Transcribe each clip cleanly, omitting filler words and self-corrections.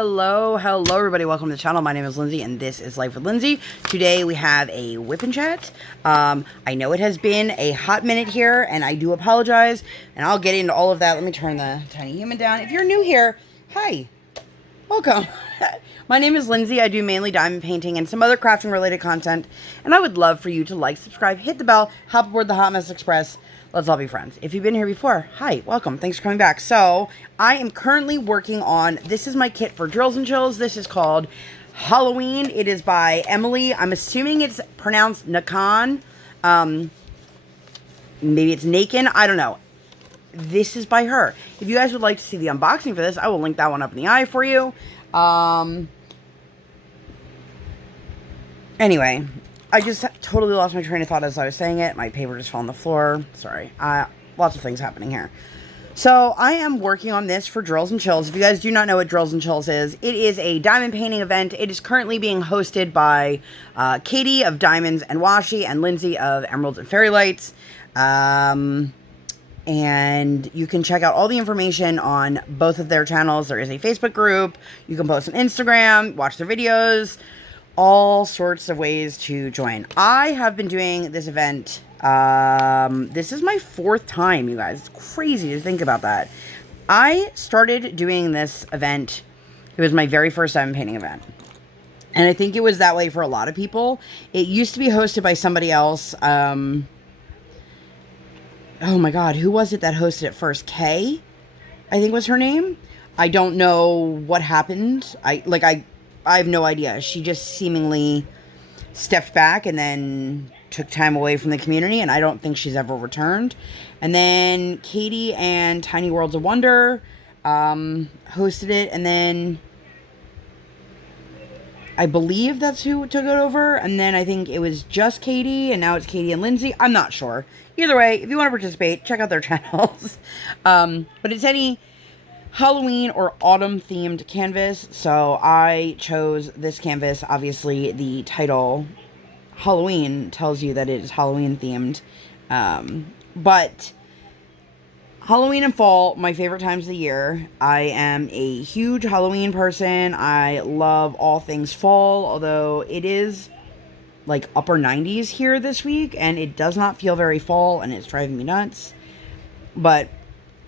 hello, everybody. Welcome to the channel. My name is Lindsay, and this is Life with Lindsay. Today, we have a WIP Chat. I know it has been a hot minute here, and I do apologize, and I'll get into all of that. Let me turn the tiny human down. If you're new here, hi. Welcome. My name is Lindsay. I do mainly diamond painting and some other crafting related content, and I would love for you to like, subscribe, hit the bell, hop aboard the Hot Mess Express. Let's all be friends. If you've been here before, hi, welcome. Thanks for coming back. So, I am currently working on, this is my kit for Drills and Chills. This is called Halloween. It is by Emily. I'm assuming it's pronounced Nakon. Maybe it's Nakon. I don't know. This is by her. If you guys would like to see the unboxing for this, I will link that one up in the eye for you. Anyway, I just totally lost my train of thought as I was saying it. My paper just fell on the floor. Sorry. Lots of things happening here. So, I am working on this for Drills and Chills. If you guys do not know what Drills and Chills is, it is a diamond painting event. It is currently being hosted by Katie of Diamonds and Washi and Lindsay of Emeralds and Fairy Lights. And you can check out all the information on both of their channels. There is a Facebook group. You can post on Instagram, watch their videos, all sorts of ways to join. I have been doing this event. This is my 4th time, you guys. It's crazy to think about that. I started doing this event. It was my very first diamond painting event. And I think it was that way for a lot of people. It used to be hosted by somebody else. Oh my God, who was it that hosted it first? Kay, I think was her name. I don't know what happened. I have no idea. She just seemingly stepped back and then took time away from the community, and I don't think she's ever returned. And then Katie and Tiny Worlds of Wonder hosted it, and then I believe that's who took it over, and then I think it was just Katie, and now it's Katie and Lindsay. I'm not sure. Either way, if you want to participate, check out their channels. But it's any Halloween or autumn themed canvas, so I chose this canvas. Obviously, the title Halloween tells you that it is Halloween themed, but Halloween and fall, my favorite times of the year. I am a huge Halloween person. I love all things fall, although it is like upper 90s here this week, and it does not feel very fall, and it's driving me nuts. But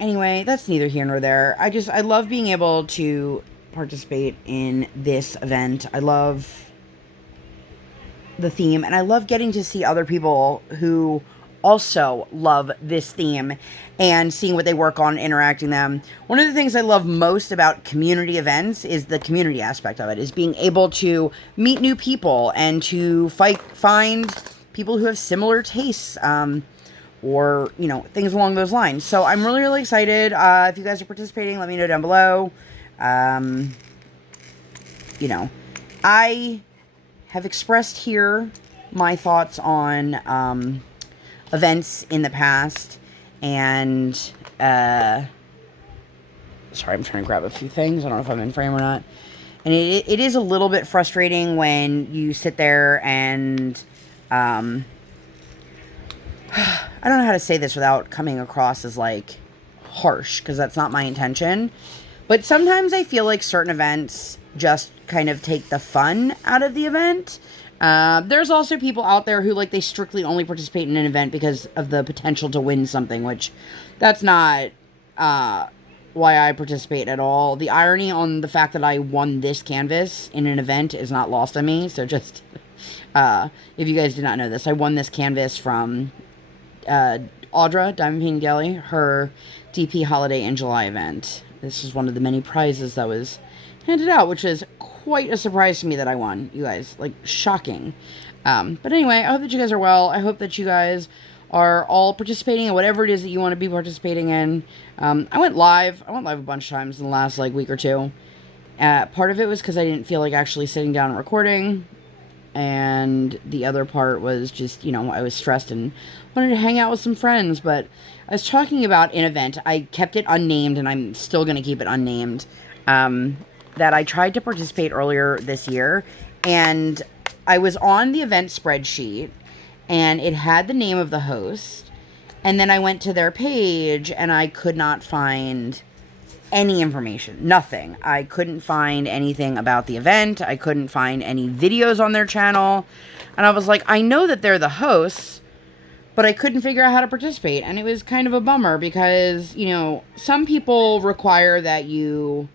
anyway, that's neither here nor there. I love being able to participate in this event. I love the theme, and I love getting to see other people who also love this theme and seeing what they work on, interacting them. One of the things I love most about community events is the community aspect of it, is being able to meet new people and to find people who have similar tastes, or, you know, things along those lines. So I'm really, really excited. If you guys are participating, let me know down below. You know, I have expressed here my thoughts on events in the past, and sorry, I'm trying to grab a few things. I don't know if I'm in frame or not. And it is a little bit frustrating when you sit there and I don't know how to say this without coming across as like harsh, because that's not my intention. But sometimes I feel like certain events just kind of take the fun out of the event. There's also people out there who, like, they strictly only participate in an event because of the potential to win something, which that's not why I participate at all. The irony on the fact that I won this canvas in an event is not lost on me. So just, if you guys did not know this, I won this canvas from Audra, Diamond Painting Daily, her DP Holiday in July event. This is one of the many prizes that was handed out, which is quite a surprise to me that I won, you guys. Like, shocking. But anyway, I hope that you guys are well. I hope that you guys are all participating in whatever it is that you want to be participating in. I went live a bunch of times in the last, like, week or two. Part of it was because I didn't feel like actually sitting down and recording. And the other part was just, you know, I was stressed and wanted to hang out with some friends. But I was talking about an event. I kept it unnamed, and I'm still going to keep it unnamed. That I tried to participate earlier this year, and I was on the event spreadsheet, and it had the name of the host, and then I went to their page, and I could not find any information. Nothing. I couldn't find anything about the event. I couldn't find any videos on their channel. And I was like, I know that they're the hosts, but I couldn't figure out how to participate. And it was kind of a bummer because, you know, some people require that you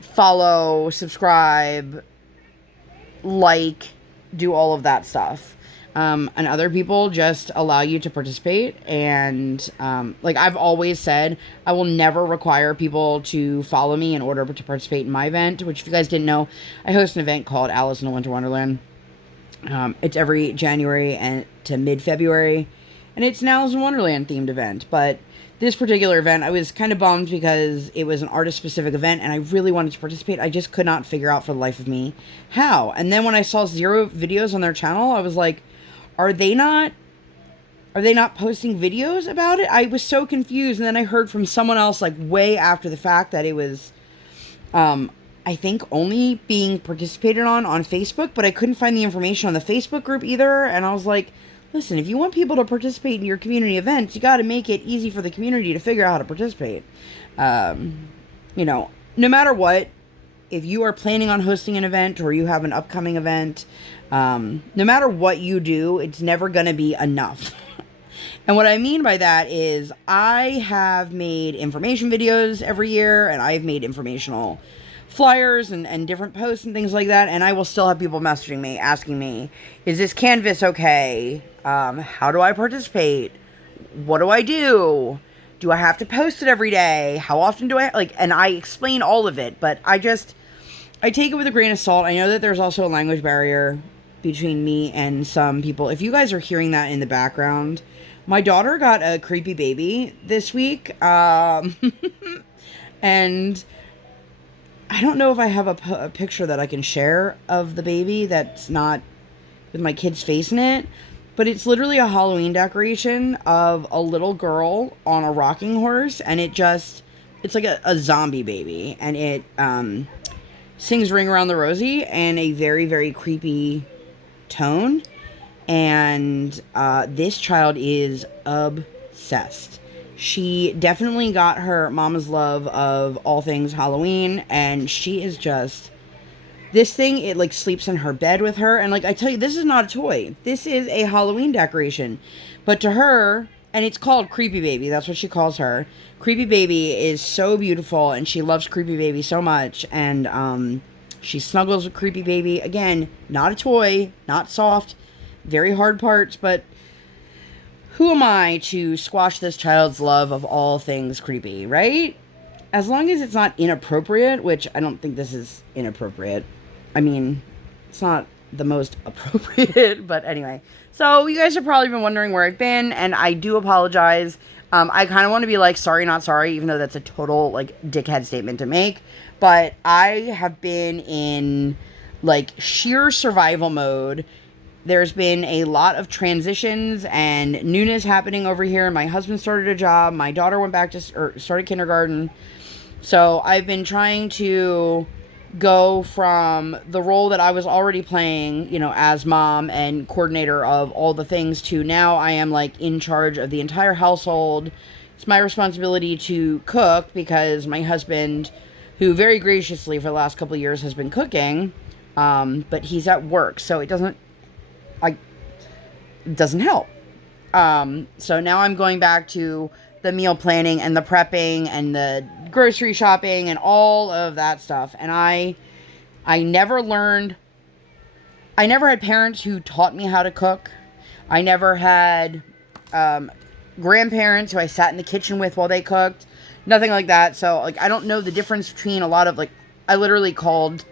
follow, subscribe, like, do all of that stuff. And other people just allow you to participate. And, like I've always said, I will never require people to follow me in order to participate in my event, which if you guys didn't know, I host an event called Alice in the Winter Wonderland. It's every January and to mid-February, and it's an Alice in Wonderland themed event. But this particular event, I was kind of bummed because it was an artist-specific event, and I really wanted to participate. I just could not figure out for the life of me how. And then when I saw 0 videos on their channel, I was like, are they not posting videos about it? I was so confused. And then I heard from someone else, like, way after the fact that it was, I think, only being participated on Facebook, but I couldn't find the information on the Facebook group either. And I was like, listen, if you want people to participate in your community events, you got to make it easy for the community to figure out how to participate. You know, no matter what, if you are planning on hosting an event or you have an upcoming event, no matter what you do, it's never going to be enough. And what I mean by that is I have made information videos every year, and I've made informational flyers and different posts and things like that, and I will still have people messaging me, asking me, is this canvas okay? How do I participate? What do I do? Do I have to post it every day? How often do I, like, and I explain all of it, but I take it with a grain of salt. I know that there's also a language barrier between me and some people. If you guys are hearing that in the background, my daughter got a creepy baby this week, and I don't know if I have a picture that I can share of the baby that's not with my kid's face in it, but it's literally a Halloween decoration of a little girl on a rocking horse, and it's like a zombie baby, and it sings Ring Around the Rosie in a very, very creepy tone. And this child is obsessed. She definitely got her mama's love of all things Halloween, and she is just, this thing, it like sleeps in her bed with her, and like I tell you, this is not a toy. This is a Halloween decoration. But to her, and it's called Creepy Baby, that's what she calls her. Creepy Baby is so beautiful, and she loves Creepy Baby so much, and she snuggles with Creepy Baby. Again, not a toy, not soft, very hard parts, but who am I to squash this child's love of all things creepy, right? As long as it's not inappropriate, which I don't think this is inappropriate. I mean, it's not the most appropriate, but anyway. So you guys have probably been wondering where I've been, and I do apologize. I kind of want to be like, sorry, not sorry, even though that's a total, like, dickhead statement to make. But I have been in, like, sheer survival mode. There's been a lot of transitions and newness happening over here. My husband started a job. My daughter went back to, or started kindergarten. So I've been trying to go from the role that I was already playing, you know, as mom and coordinator of all the things, to now I am like in charge of the entire household. It's my responsibility to cook because my husband, who very graciously for the last couple of years has been cooking, but he's at work, so it doesn't help. So now I'm going back to the meal planning and the prepping and the grocery shopping and all of that stuff. And I never had parents who taught me how to cook. I never had grandparents who I sat in the kitchen with while they cooked. Nothing like that. So, like, I don't know the difference between a lot of, like, I literally called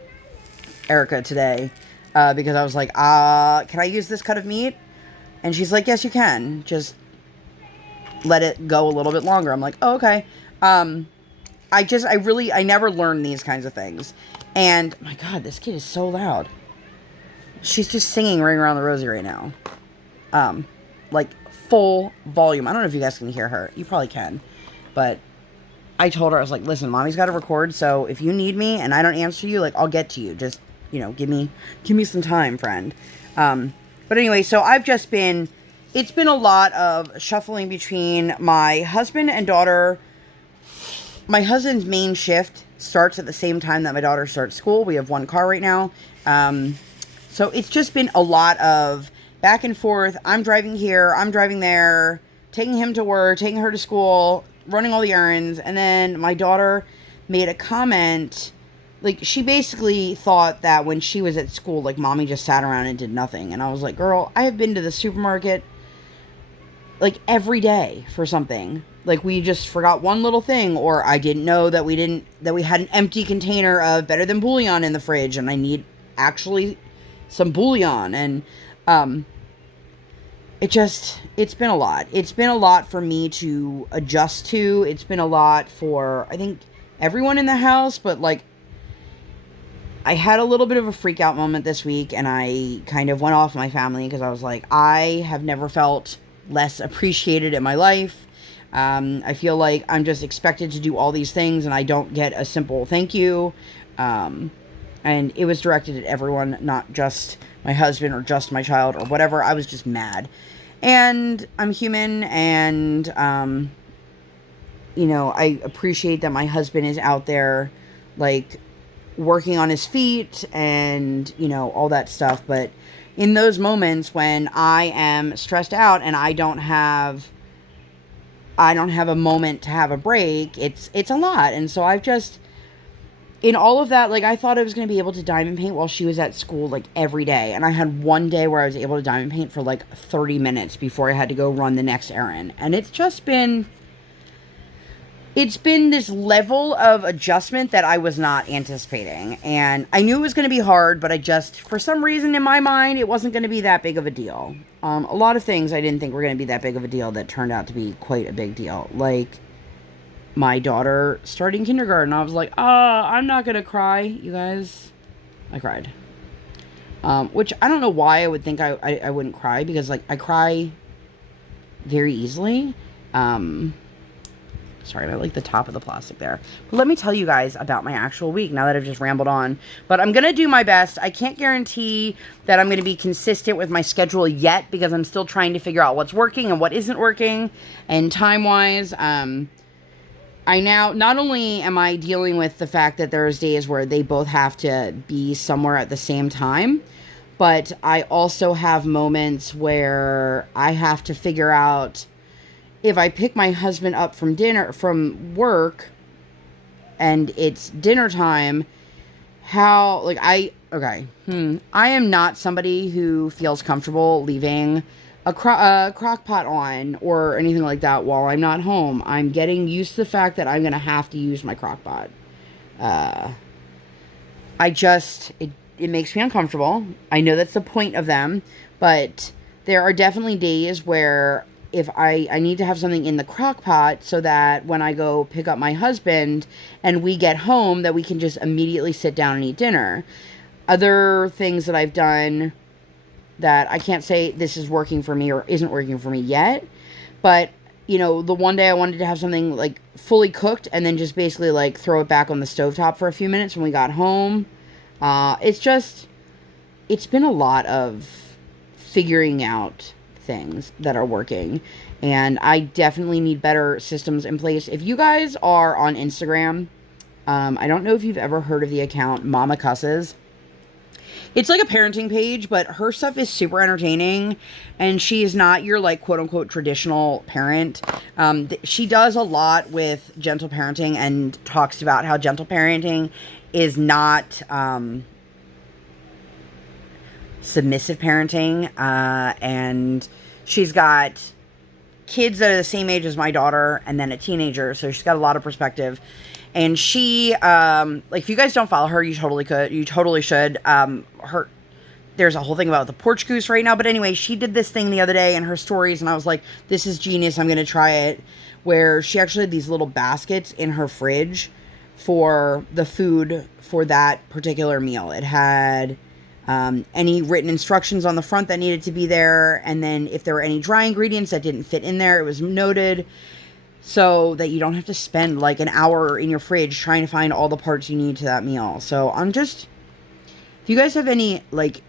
Erica today because I was like, can I use this cut of meat? And she's like, yes, you can. Just let it go a little bit longer. I'm like, oh, okay. I never learned these kinds of things. And, my God, this kid is so loud. She's just singing Ring Around the Rosie right now. Like, full volume. I don't know if you guys can hear her. You probably can. But I told her, I was like, listen, mommy's got to record, so if you need me and I don't answer you, like, I'll get to you. Just, you know, give me some time, friend. But anyway, so it's been a lot of shuffling between my husband and daughter my husband's main shift starts at the same time that my daughter starts school. We have one car right now. So it's just been a lot of back and forth. I'm driving here, I'm driving there, taking him to work, taking her to school, running all the errands. And then my daughter made a comment. Like, she basically thought that when she was at school, like, mommy just sat around and did nothing. And I was like, girl, I have been to the supermarket, like, every day for something. Like, we just forgot one little thing, or I didn't know that we had an empty container of Better Than Bouillon in the fridge, and I need actually some bouillon. And, it's been a lot. It's been a lot for me to adjust to. It's been a lot for, I think, everyone in the house, but, like, I had a little bit of a freak out moment this week, and I kind of went off my family because I was like, I have never felt less appreciated in my life. I feel like I'm just expected to do all these things, and I don't get a simple thank you. And it was directed at everyone, not just my husband or just my child or whatever. I was just mad. And I'm human, and, I appreciate that my husband is out there, like, working on his feet and, all that stuff. But in those moments when I am stressed out and I don't have a moment to have a break, it's a lot. And so I've just, in all of that, like, I thought I was going to be able to diamond paint while she was at school, like, every day. And I had one day where I was able to diamond paint for, like, 30 minutes before I had to go run the next errand. And it's been this level of adjustment that I was not anticipating. And I knew it was going to be hard, but for some reason in my mind, it wasn't going to be that big of a deal. A lot of things I didn't think were going to be that big of a deal that turned out to be quite a big deal. Like, my daughter starting kindergarten. I was like, I'm not going to cry, you guys. I cried. Which I don't know why I would think I wouldn't cry, because, like, I cry very easily. Sorry about, like, the top of the plastic there. But let me tell you guys about my actual week now that I've just rambled on. But I'm going to do my best. I can't guarantee that I'm going to be consistent with my schedule yet, because I'm still trying to figure out what's working and what isn't working. And time-wise, I now, not only am I dealing with the fact that there's days where they both have to be somewhere at the same time, but I also have moments where I have to figure out, if I pick my husband up from work, and it's dinner time, I am not somebody who feels comfortable leaving a crock pot on or anything like that while I'm not home. I'm getting used to the fact that I'm going to have to use my crock pot. It makes me uncomfortable. I know that's the point of them, but there are definitely days where if I need to have something in the crock pot so that when I go pick up my husband and we get home, that we can just immediately sit down and eat dinner. Other things that I've done that I can't say this is working for me or isn't working for me yet, but, the one day I wanted to have something, like, fully cooked and then just basically, like, throw it back on the stovetop for a few minutes when we got home. It's been a lot of figuring out things that are working, and I definitely need better systems in place. If you guys are on Instagram, I don't know if you've ever heard of the account Mama Cusses. It's like a parenting page, but her stuff is super entertaining, and she is not your, like, quote-unquote traditional parent. She does a lot with gentle parenting and talks about how gentle parenting is not submissive parenting, and she's got kids that are the same age as my daughter and then a teenager, so she's got a lot of perspective. And she, if you guys don't follow her, you totally should. There's a whole thing about the porch goose right now, but anyway, she did this thing the other day in her stories, and I was like, this is genius, I'm going to try it, where she actually had these little baskets in her fridge for the food for that particular meal. It had any written instructions on the front that needed to be there, and then if there were any dry ingredients that didn't fit in there, it was noted, so that you don't have to spend, like, an hour in your fridge trying to find all the parts you need to that meal. So if you guys have any, like,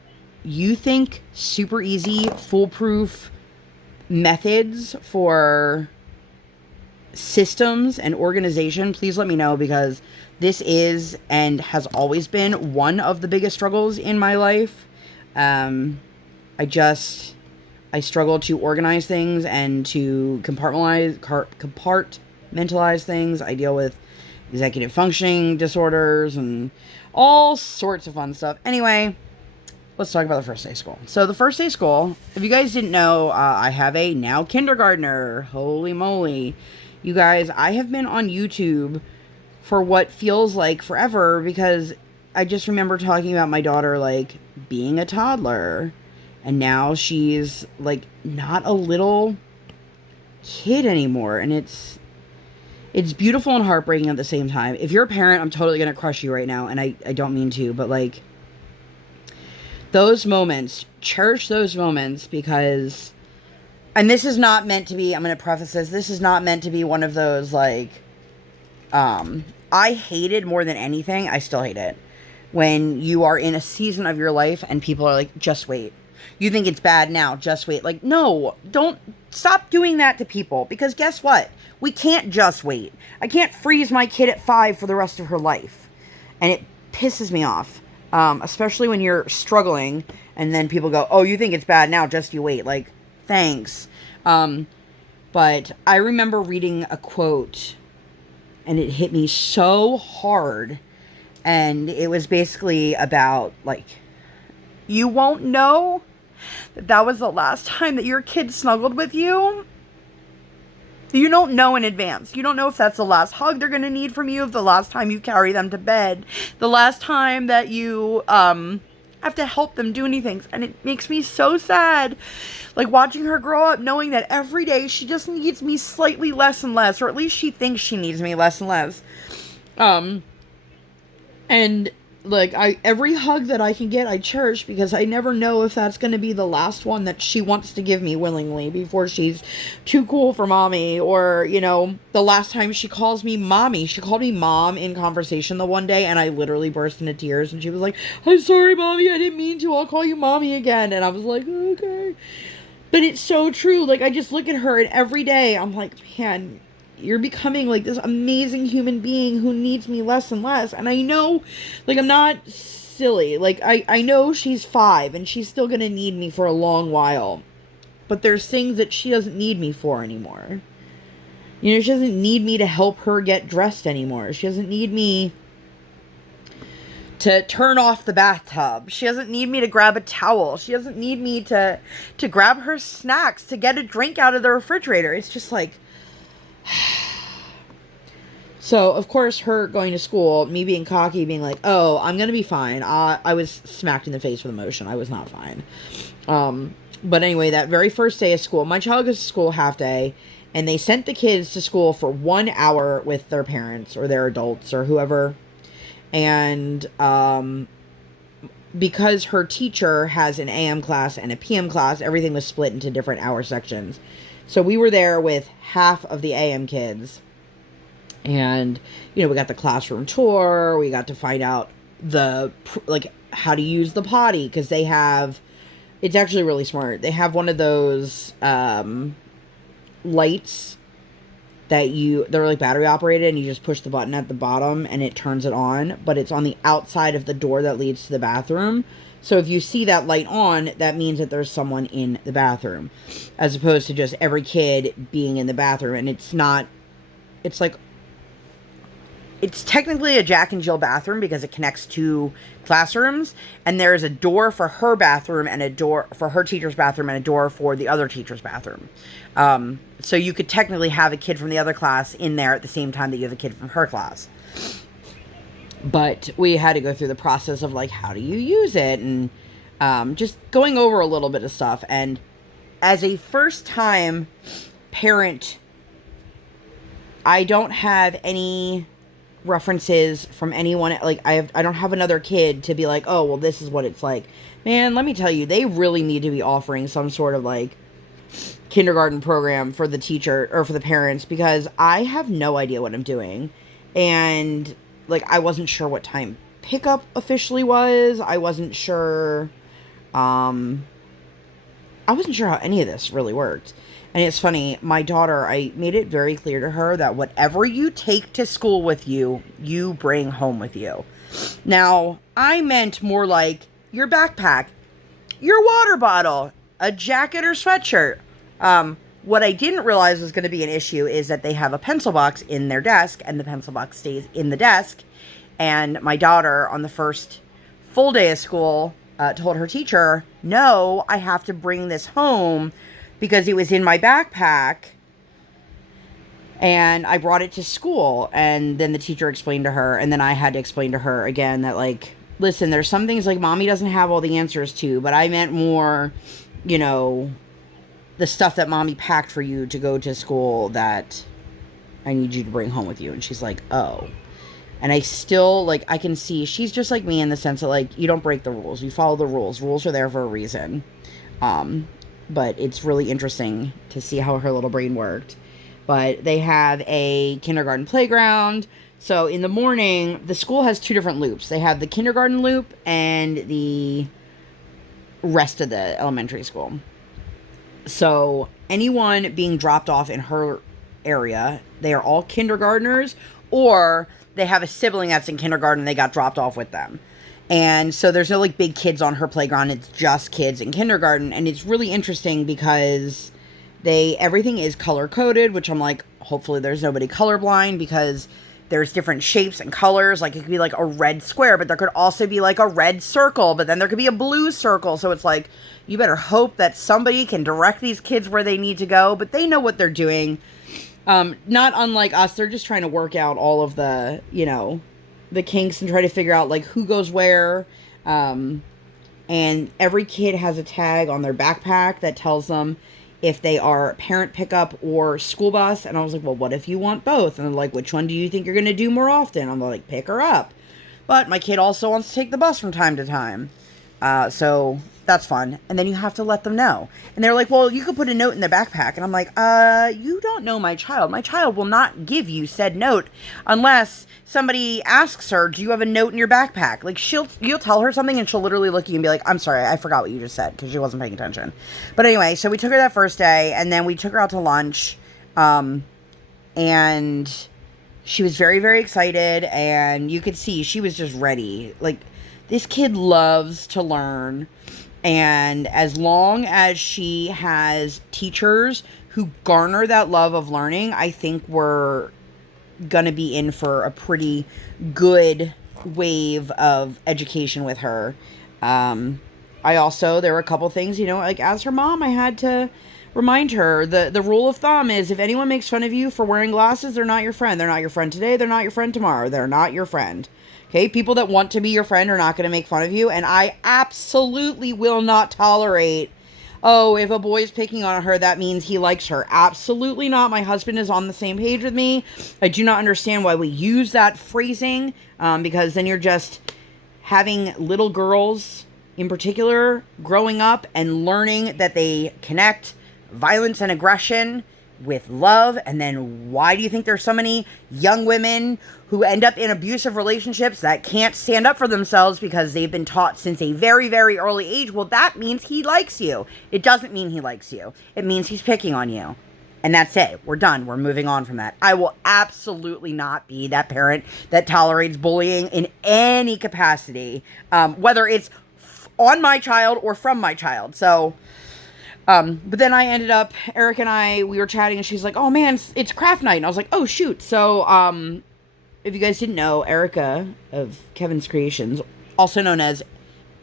you think super easy, foolproof methods for systems and organization, please let me know, because this is and has always been one of the biggest struggles in my life. I struggle to organize things and to compartmentalize things. I deal with executive functioning disorders and all sorts of fun stuff. Anyway, let's talk about the first day of school. So the first day of school, if you guys didn't know, I have a now kindergartner. Holy moly. You guys, I have been on YouTube for what feels like forever, because I just remember talking about my daughter, like, being a toddler. And now she's, like, not a little kid anymore. And it's beautiful and heartbreaking at the same time. If you're a parent, I'm totally going to crush you right now. And I don't mean to, but, like, those moments, cherish those moments, because, and this is not meant to be, I'm going to preface this is not meant to be one of those, like, I hated more than anything, I still hate it, when you are in a season of your life and people are like, just wait. You think it's bad now, just wait. Like, no, don't, stop doing that to people, because guess what? We can't just wait. I can't freeze my kid at 5 for the rest of her life. And it pisses me off. Especially when you're struggling and then people go, oh, you think it's bad now, just you wait. Like, thanks. But I remember reading a quote and it hit me so hard. And it was basically about, like, you won't know that was the last time that your kid snuggled with you. You don't know in advance. You don't know if that's the last hug they're going to need from you, if the last time you carry them to bed, the last time that you have to help them do anything. And it makes me so sad, like, watching her grow up, knowing that every day she just needs me slightly less and less, or at least she thinks she needs me less and less. And like, every hug that I can get, I cherish, because I never know if that's going to be the last one that she wants to give me willingly before she's too cool for mommy. Or, you know, the last time she calls me mommy, she called me mom in conversation the one day, and I literally burst into tears, and she was like, I'm sorry, mommy, I didn't mean to, I'll call you mommy again. And I was like, okay. But it's so true. Like, I just look at her, and every day I'm like, man, you're becoming, like, this amazing human being who needs me less and less. And I know, like, I'm not silly. Like, I know she's 5 and she's still gonna need me for a long while. But there's things that she doesn't need me for anymore. You know, she doesn't need me to help her get dressed anymore. She doesn't need me to turn off the bathtub. She doesn't need me to grab a towel. She doesn't need me to grab her snacks, to get a drink out of the refrigerator. It's just like, so, of course, her going to school, me being cocky, being like, oh, I'm going to be fine. I was smacked in the face with emotion. I was not fine. But anyway, that very first day of school, my child goes to school half day, and they sent the kids to school for 1 hour with their parents or their adults or whoever. And because her teacher has an AM class and a PM class, everything was split into different hour sections. So we were there with half of the AM kids, and, you know, we got the classroom tour, we got to find out how to use the potty, because they have, it's actually really smart, they have one of those, lights that they're like battery operated, and you just push the button at the bottom and it turns it on, but it's on the outside of the door that leads to the bathroom. So if you see that light on, that means that there's someone in the bathroom, as opposed to just every kid being in the bathroom. And it's technically a Jack and Jill bathroom because it connects to classrooms, and there's a door for her bathroom and a door for her teacher's bathroom and a door for the other teacher's bathroom. So you could technically have a kid from the other class in there at the same time that you have a kid from her class. But we had to go through the process of, like, how do you use it, and just going over a little bit of stuff. And as a first-time parent, I don't have any references from anyone. Like, I don't have another kid to be like, oh, well, this is what it's like. Man, let me tell you, they really need to be offering some sort of, like, kindergarten program for the teacher or for the parents, because I have no idea what I'm doing. And, like, I wasn't sure what time pickup officially was. I wasn't sure how any of this really worked. And it's funny, my daughter, I made it very clear to her that whatever you take to school with you, you bring home with you. Now, I meant more like your backpack, your water bottle, a jacket or sweatshirt. What I didn't realize was going to be an issue is that they have a pencil box in their desk, and the pencil box stays in the desk. And my daughter, on the first full day of school, told her teacher, no, I have to bring this home because it was in my backpack. And I brought it to school. And then the teacher explained to her, and then I had to explain to her again that, like, listen, there's some things like mommy doesn't have all the answers to, but I meant more, you know, the stuff that mommy packed for you to go to school that I need you to bring home with you. And she's like, oh. And I still, like, I can see she's just like me in the sense that, like, you don't break the rules. You follow the rules. Rules are there for a reason. But it's really interesting to see how her little brain worked. But they have a kindergarten playground. So in the morning, the school has 2 different loops. They have the kindergarten loop and the rest of the elementary school. So anyone being dropped off in her area, they are all kindergartners, or they have a sibling that's in kindergarten and they got dropped off with them. And so there's no, like, big kids on her playground. It's just kids in kindergarten. And it's really interesting because everything is color-coded, which I'm like, hopefully there's nobody colorblind, because there's different shapes and colors. Like, it could be like a red square, but there could also be like a red circle, but then there could be a blue circle. So it's like, you better hope that somebody can direct these kids where they need to go, but they know what they're doing. Not unlike us, they're just trying to work out all of the, you know, the kinks and try to figure out, like, who goes where. And every kid has a tag on their backpack that tells them if they are parent pickup or school bus. And I was like, well, what if you want both? And they're like, which one do you think you're going to do more often? I'm like, pick her up. But my kid also wants to take the bus from time to time. So that's fun. And then you have to let them know. And they're like, well, you could put a note in their backpack. And I'm like, you don't know my child. My child will not give you said note unless somebody asks her, do you have a note in your backpack? Like, you'll tell her something and she'll literally look at you and be like, I'm sorry, I forgot what you just said, because she wasn't paying attention. But anyway, so we took her that first day, and then we took her out to lunch. And she was very, very excited, and you could see she was just ready. Like, this kid loves to learn. And as long as she has teachers who garner that love of learning, I think we're going to be in for a pretty good wave of education with her. There were a couple things, you know, like, as her mom, I had to remind her the rule of thumb is, if anyone makes fun of you for wearing glasses, they're not your friend. They're not your friend today. They're not your friend tomorrow. They're not your friend. Okay, people that want to be your friend are not going to make fun of you, and I absolutely will not tolerate, oh, if a boy is picking on her, that means he likes her. Absolutely not. My husband is on the same page with me. I do not understand why we use that phrasing, because then you're just having little girls, in particular, growing up and learning that they connect violence and aggression with love. And then why do you think there's so many young women who end up in abusive relationships that can't stand up for themselves because they've been taught since a very, very early age, well, that means he likes you. It doesn't mean he likes you. It means he's picking on you. And that's it. We're done. We're moving on from that. I will absolutely not be that parent that tolerates bullying in any capacity, whether it's on my child or from my child. So, but then I ended up, Eric and we were chatting, and she's like, oh man, it's craft night. And I was like, oh shoot. So, if you guys didn't know, Erica of Kevin's Creations, also known as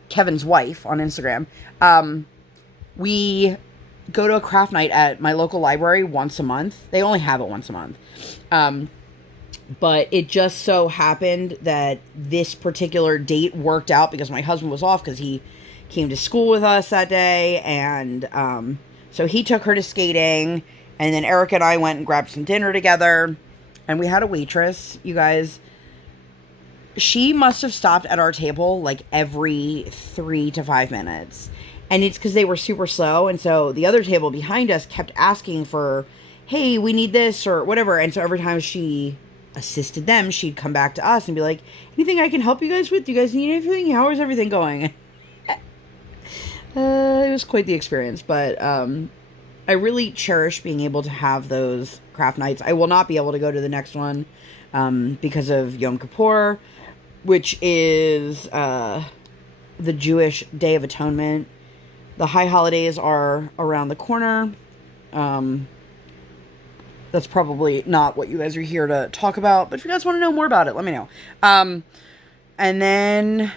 Kevin's wife on Instagram, we go to a craft night at my local library once a month. They only have it once a month. But it just so happened that this particular date worked out because my husband was off because he came to school with us that day. And so he took her to skating. And then Eric and I went and grabbed some dinner together. And we had a waitress, you guys. She must have stopped at our table like every 3 to 5 minutes. And it's because they were super slow. And so the other table behind us kept asking for, hey, we need this or whatever. And so every time she assisted them, she'd come back to us and be like, anything I can help you guys with? Do you guys need anything? How is everything going? It was quite the experience. But I really cherish being able to have those craft nights. I will not be able to go to the next one because of Yom Kippur, which is the Jewish Day of Atonement. The high holidays are around the corner. That's probably not what you guys are here to talk about, but if you guys want to know more about it, let me know. And then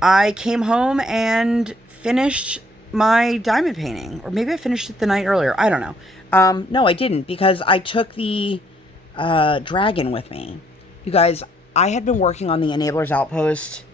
I came home and finished my diamond painting. Or maybe I finished it the night earlier. I don't know. No, I didn't, because I took the dragon with me. You guys, I had been working on the Enablers Outpost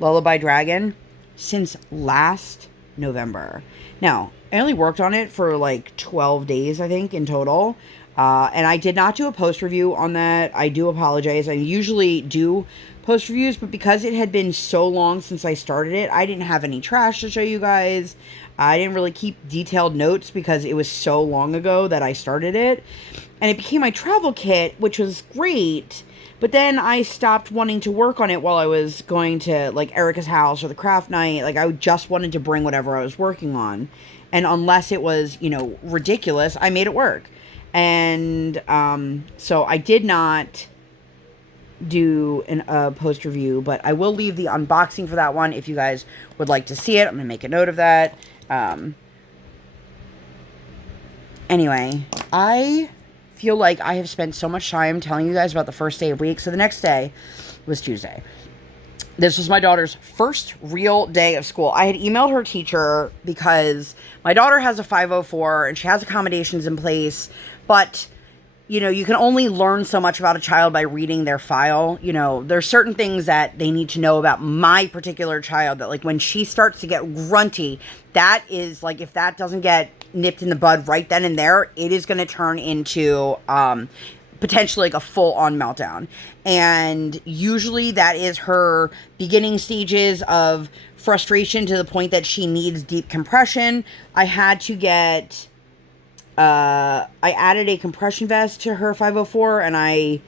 Lullaby Dragon since last November. Now, I only worked on it for like 12 days, I think, in total. And I did not do a post review on that. I do apologize. I usually do post reviews, but because it had been so long since I started it, I didn't have any trash to show you guys. I didn't really keep detailed notes because it was so long ago that I started it. And it became my travel kit, which was great. But then I stopped wanting to work on it while I was going to, like, Erica's house or the craft night. Like, I just wanted to bring whatever I was working on. And unless it was, you know, ridiculous, I made it work. And so I did not do a post review, but I will leave the unboxing for that one if you guys would like to see it. I'm going to make a note of that. Anyway, I feel like I have spent so much time telling you guys about the first day of week. So the next day was Tuesday. This was my daughter's first real day of school. I had emailed her teacher because my daughter has a 504 and she has accommodations in place, but you know, you can only learn so much about a child by reading their file. You know, there's certain things that they need to know about my particular child that, like, when she starts to get grunty, that is, like, if that doesn't get nipped in the bud right then and there, it is going to turn into potentially like a full-on meltdown. And usually that is her beginning stages of frustration to the point that she needs deep compression. I had to get... I added a compression vest to her 504, and I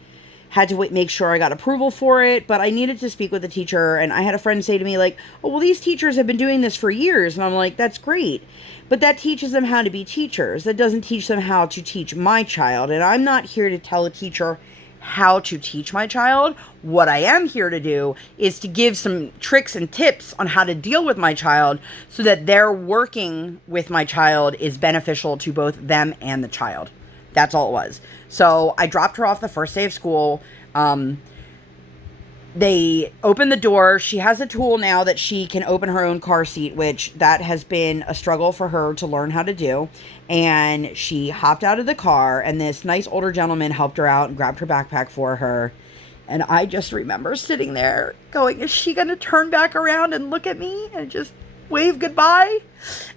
had to make sure I got approval for it, but I needed to speak with the teacher, and I had a friend say to me, like, oh, well, these teachers have been doing this for years, and I'm like, that's great, but that teaches them how to be teachers. That doesn't teach them how to teach my child, and I'm not here to tell a teacher how to teach my child. What I am here to do is to give some tricks and tips on how to deal with my child so that their working with my child is beneficial to both them and the child. That's all it was. So I dropped her off the first day of school. They opened the door. She has a tool now that she can open her own car seat, which that has been a struggle for her to learn how to do. And she hopped out of the car, and this nice older gentleman helped her out and grabbed her backpack for her. And I just remember sitting there going, is she going to turn back around and look at me and just wave goodbye?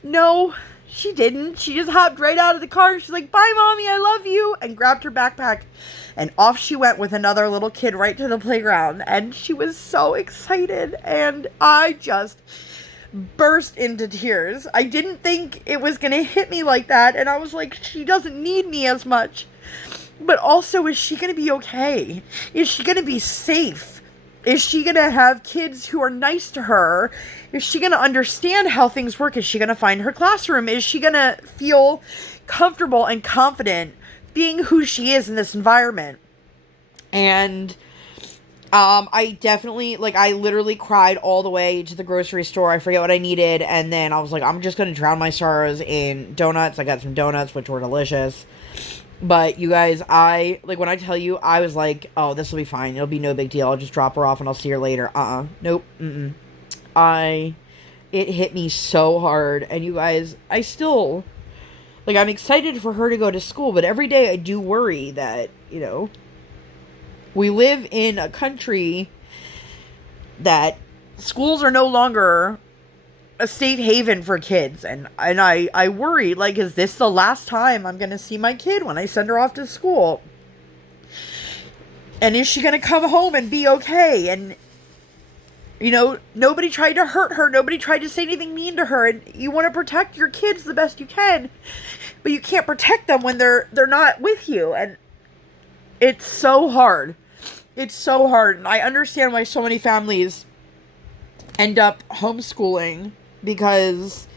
No, she didn't. She just hopped right out of the car. She's like, bye, Mommy, I love you, and grabbed her backpack. And off she went with another little kid right to the playground. And she was so excited. And I just burst into tears. I didn't think it was going to hit me like that. And I was like, she doesn't need me as much. But also, is she going to be okay? Is she going to be safe? Is she going to have kids who are nice to her? Is she going to understand how things work? Is she going to find her classroom? Is she going to feel comfortable and confident being who she is in this environment? And I definitely, like, I literally cried all the way to the grocery store. I forget what I needed, and then I was like, I'm just going to drown my sorrows in donuts. I got some donuts, which were delicious. But you guys, when I tell you, I was like, oh, this will be fine. It'll be no big deal. I'll just drop her off and I'll see her later. Nope. It hit me so hard. And you guys, I still, like, I'm excited for her to go to school, but every day I do worry that, you know, we live in a country that schools are no longer a safe haven for kids. And I worry, like, is this the last time I'm going to see my kid when I send her off to school? And is she going to come home and be okay? And, you know, nobody tried to hurt her. Nobody tried to say anything mean to her. And you want to protect your kids the best you can, but you can't protect them when they're not with you. And it's so hard. It's so hard. And I understand why so many families end up homeschooling, because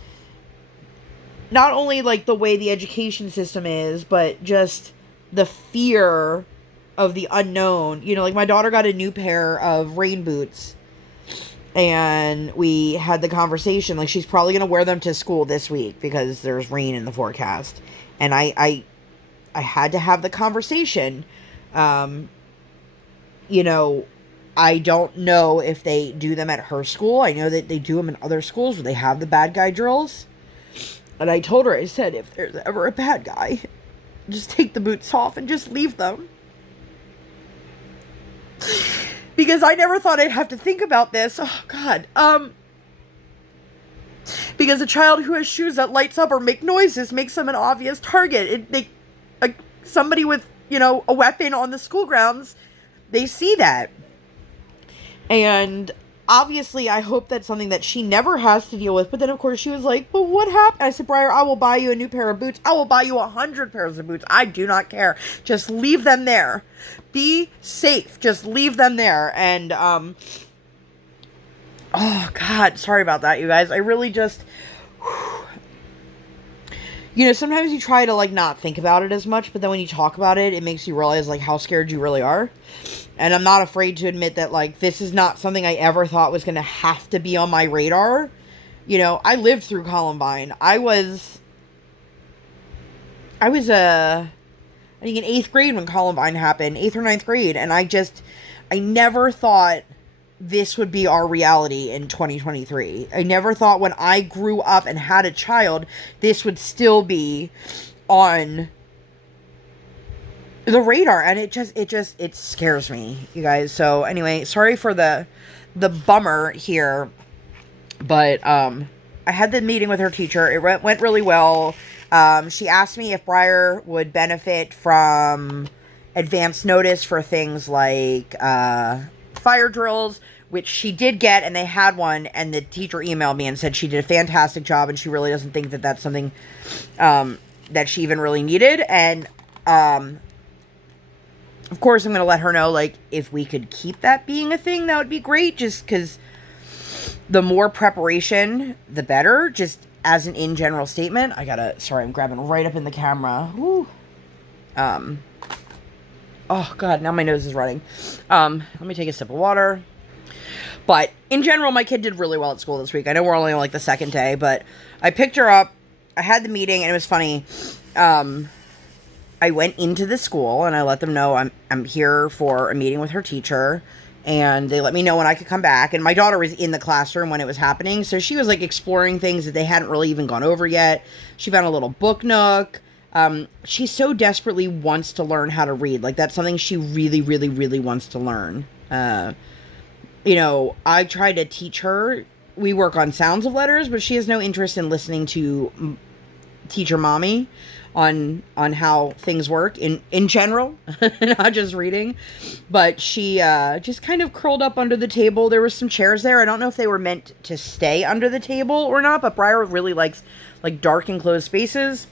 not only like the way the education system is, but just the fear of the unknown. You know, like my daughter got a new pair of rain boots, and we had the conversation, like she's probably going to wear them to school this week because there's rain in the forecast. And I had to have the conversation. You know, I don't know if they do them at her school. I know that they do them in other schools where they have the bad guy drills. And I told her, I said, if there's ever a bad guy, just take the boots off and just leave them. Because I never thought I'd have to think about this. Oh, God. Because a child who has shoes that lights up or make noises makes them an obvious target. Somebody with, you know, a weapon on the school grounds, they see that. And obviously, I hope that's something that she never has to deal with. But then, of course, she was like, but what happened? I said, Briar, I will buy you a new pair of boots. I will buy you 100 pairs of boots. I do not care. Just leave them there. Be safe. Just leave them there. And, oh, God. Sorry about that, you guys. I really just... You know, sometimes you try to, like, not think about it as much, but then when you talk about it, it makes you realize, like, how scared you really are. And I'm not afraid to admit that, like, this is not something I ever thought was going to have to be on my radar. You know, I lived through Columbine. I was, I think in 8th grade when Columbine happened, 8th or 9th grade, and I never thought this would be our reality in 2023. I never thought when I grew up and had a child, this would still be on the radar. And it scares me, you guys. So anyway, sorry for the bummer here, but, I had the meeting with her teacher. It went really well. She asked me if Briar would benefit from advance notice for things like, fire drills, which she did get, and they had one, and the teacher emailed me and said she did a fantastic job, and she really doesn't think that that's something, that she even really needed. And, of course, I'm going to let her know, like, if we could keep that being a thing, that would be great, just because the more preparation, the better, just as an in general statement. Sorry, I'm grabbing right up in the camera. Woo. Oh, God, now my nose is running. Let me take a sip of water. But, in general, my kid did really well at school this week. I know we're only on, like, the second day, but I picked her up. I had the meeting, and it was funny. I went into the school, and I let them know I'm here for a meeting with her teacher, and they let me know when I could come back. And my daughter was in the classroom when it was happening, so she was, like, exploring things that they hadn't really even gone over yet. She found a little book nook. She so desperately wants to learn how to read. Like, that's something she really, really, really wants to learn. You know, I try to teach her. We work on sounds of letters, but she has no interest in listening to teacher mommy on how things work in general, not just reading. But she just kind of curled up under the table. There were some chairs there. I don't know if they were meant to stay under the table or not, but Briar really likes, like, dark enclosed spaces.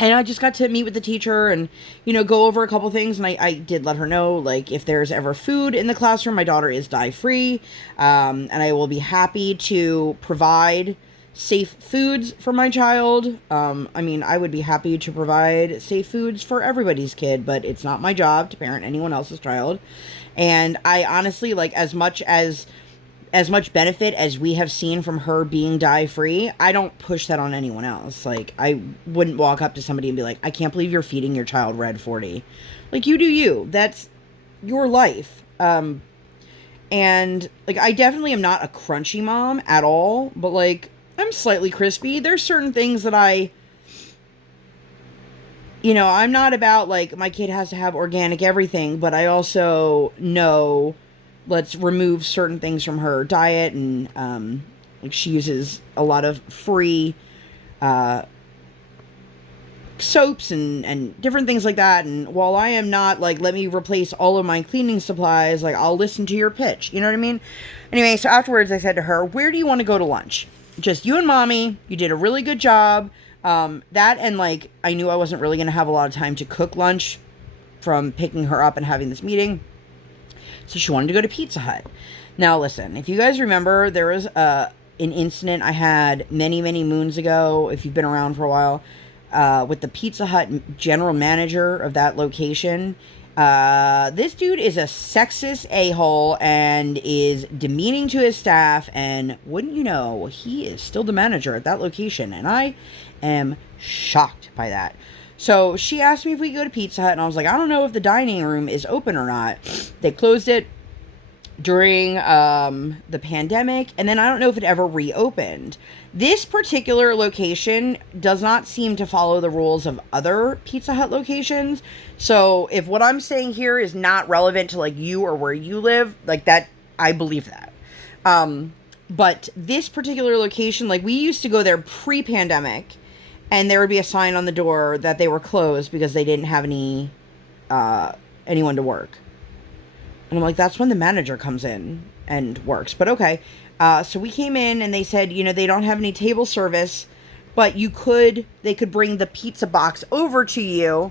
And I just got to meet with the teacher and, you know, go over a couple things. And I did let her know, like, if there's ever food in the classroom, my daughter is dye-free. And I will be happy to provide safe foods for my child. I mean, I would be happy to provide safe foods for everybody's kid, but it's not my job to parent anyone else's child. And I honestly, like, as much benefit as we have seen from her being dye-free, I don't push that on anyone else. Like, I wouldn't walk up to somebody and be like, I can't believe you're feeding your child Red 40. Like, you do you. That's your life. And, like, I definitely am not a crunchy mom at all, but, like, I'm slightly crispy. There's certain things that you know, I'm not about, like, my kid has to have organic everything, but I also know let's remove certain things from her diet, and like, she uses a lot of free soaps and different things like that. And while I am not like, let me replace all of my cleaning supplies, like, I'll listen to your pitch, you know what I mean? Anyway, so afterwards I said to her, where do you want to go to lunch? Just you and mommy. You did a really good job. That, and, like, I knew I wasn't really going to have a lot of time to cook lunch from picking her up and having this meeting. So she wanted to go to Pizza Hut. Now, listen, if you guys remember, there was a an incident I had many, many moons ago, if you've been around for a while, with the Pizza Hut general manager of that location. This dude is a sexist a-hole and is demeaning to his staff, and wouldn't you know, he is still the manager at that location, and I am shocked by that. So she asked me if we could go to Pizza Hut, and I was like, I don't know if the dining room is open or not. They closed it during the pandemic, and then I don't know if it ever reopened. This particular location does not seem to follow the rules of other Pizza Hut locations. So if what I'm saying here is not relevant to like you or where you live, like that, I believe that. But this particular location, like we used to go there pre-pandemic, and there would be a sign on the door that they were closed because they didn't have anyone to work. And I'm like, that's when the manager comes in and works. But okay. So we came in and they said, you know, they don't have any table service, but they could bring the pizza box over to you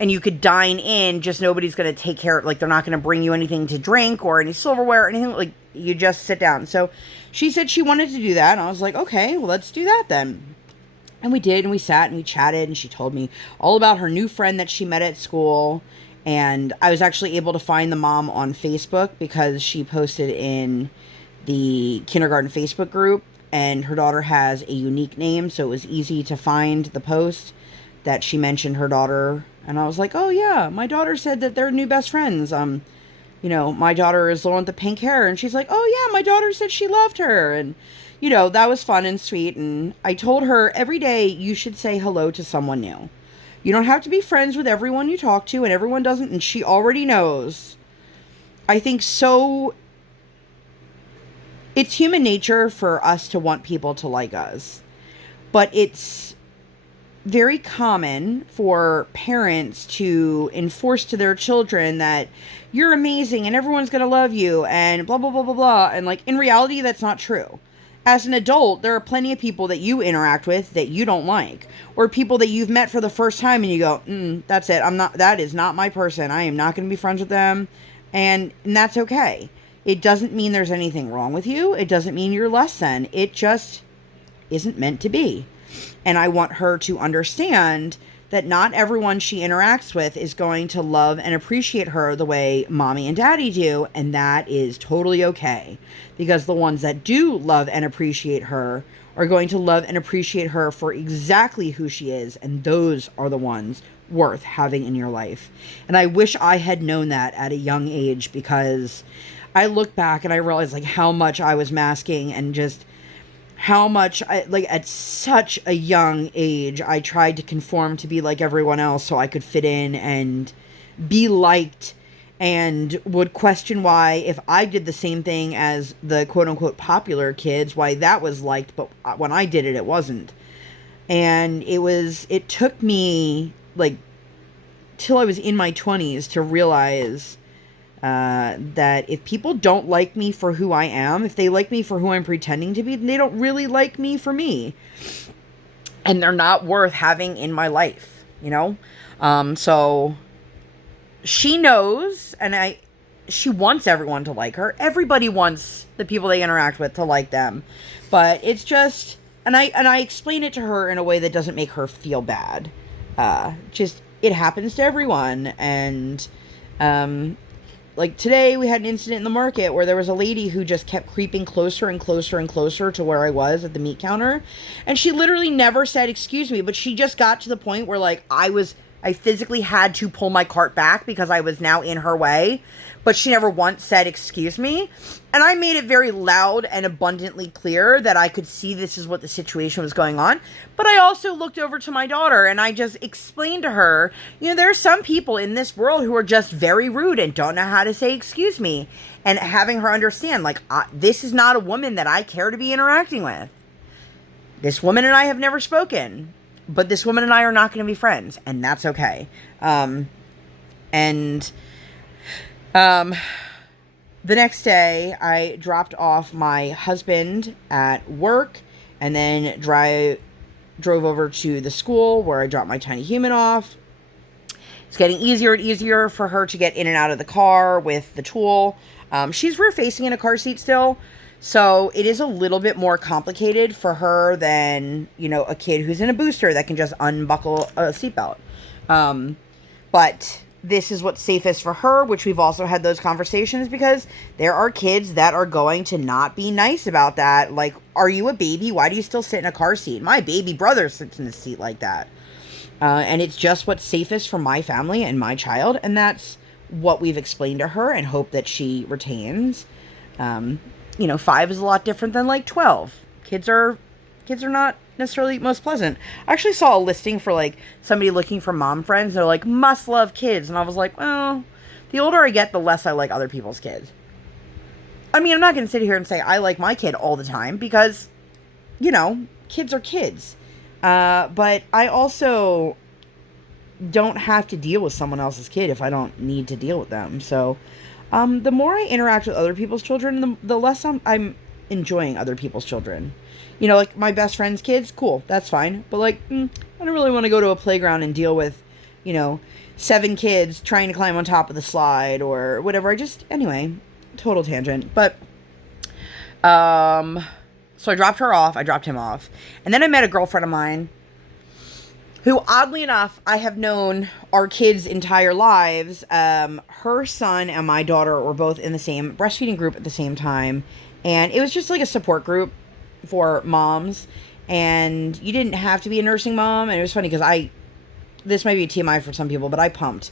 and you could dine in. Just nobody's going to take care of, like, they're not going to bring you anything to drink or any silverware or anything. Like, you just sit down. So she said she wanted to do that. And I was like, okay, well, let's do that then. And we did. And we sat and we chatted. And she told me all about her new friend that she met at school. And I was actually able to find the mom on Facebook because she posted in the kindergarten Facebook group, and her daughter has a unique name, so it was easy to find the post that she mentioned her daughter. And I was like, oh yeah, my daughter said that they're new best friends. You know, my daughter is the one with the pink hair, and she's like, oh yeah, my daughter said she loved her. And you know, that was fun and sweet. And I told her every day you should say hello to someone new. You don't have to be friends with everyone you talk to, and everyone doesn't, and she already knows. I think so. It's human nature for us to want people to like us, but it's very common for parents to enforce to their children that you're amazing and everyone's going to love you and blah, blah, blah, blah, blah. And like, in reality, that's not true. As an adult, there are plenty of people that you interact with that you don't like, or people that you've met for the first time and you go, that's it. That is not my person. I am not going to be friends with them. And that's okay. It doesn't mean there's anything wrong with you. It doesn't mean you're less than. It just isn't meant to be. And I want her to understand that not everyone she interacts with is going to love and appreciate her the way mommy and daddy do, and that is totally okay. Because the ones that do love and appreciate her are going to love and appreciate her for exactly who she is, and those are the ones worth having in your life. And I wish I had known that at a young age, because I look back and I realize like how much I was masking, and just how much at such a young age I tried to conform to be like everyone else so I could fit in and be liked, and would question why, if I did the same thing as the quote unquote popular kids, why that was liked, but when I did it, it wasn't. And it took me like till I was in my 20s to realize that if people don't like me for who I am, if they like me for who I'm pretending to be, then they don't really like me for me. And they're not worth having in my life, you know? So she knows, and she wants everyone to like her. Everybody wants the people they interact with to like them. But it's just, and I explain it to her in a way that doesn't make her feel bad. Just, it happens to everyone. And, like today we had an incident in the market where there was a lady who just kept creeping closer and closer and closer to where I was at the meat counter. And she literally never said, excuse me, but she just got to the point where like I physically had to pull my cart back because I was now in her way. But she never once said, excuse me. And I made it very loud and abundantly clear that I could see this is what the situation was going on. But I also looked over to my daughter and I just explained to her, you know, there are some people in this world who are just very rude and don't know how to say excuse me. And having her understand, like, this is not a woman that I care to be interacting with. This woman and I have never spoken. But this woman and I are not going to be friends. And that's okay. The next day, I dropped off my husband at work and then drove over to the school where I dropped my tiny human off. It's getting easier and easier for her to get in and out of the car with the tool. She's rear-facing in a car seat still, So it is a little bit more complicated for her than, you know, a kid who's in a booster that can just unbuckle a seatbelt. But this is what's safest for her, which we've also had those conversations, because there are kids that are going to not be nice about that. Like, are you a baby? Why do you still sit in a car seat? My baby brother sits in a seat like that. And it's just what's safest for my family and my child. And that's what we've explained to her and hope that she retains. You know, 5 is a lot different than like 12. Kids are not necessarily most pleasant. I actually saw a listing for like somebody looking for mom friends. They're like, must love kids. And I was like, well, the older I get, the less I like other people's kids. I mean, I'm not going to sit here and say I like my kid all the time, because, you know, kids are kids. But I also don't have to deal with someone else's kid if I don't need to deal with them. So, the more I interact with other people's children, the less I'm enjoying other people's children. You know, like my best friend's kids, cool, that's fine. But like, I don't really want to go to a playground and deal with, you know, 7 kids trying to climb on top of the slide or whatever. Anyway, total tangent. But, so I dropped her off. I dropped him off. And then I met a girlfriend of mine who, oddly enough, I have known our kids' entire lives. Her son and my daughter were both in the same breastfeeding group at the same time. And it was just like a support group for moms. And you didn't have to be a nursing mom. And it was funny because this might be a TMI for some people, but I pumped.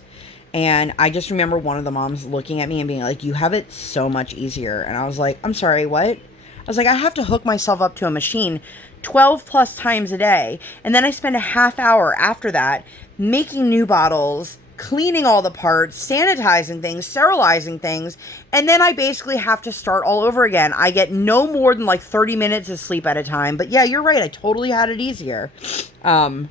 And I just remember one of the moms looking at me and being like, you have it so much easier. And I was like, I'm sorry, what? I was like, I have to hook myself up to a machine 12 plus times a day. And then I spend a half hour after that making new bottles, cleaning all the parts, sanitizing things, sterilizing things. And then I basically have to start all over again. I get no more than like 30 minutes of sleep at a time. But yeah, you're right. I totally had it easier. And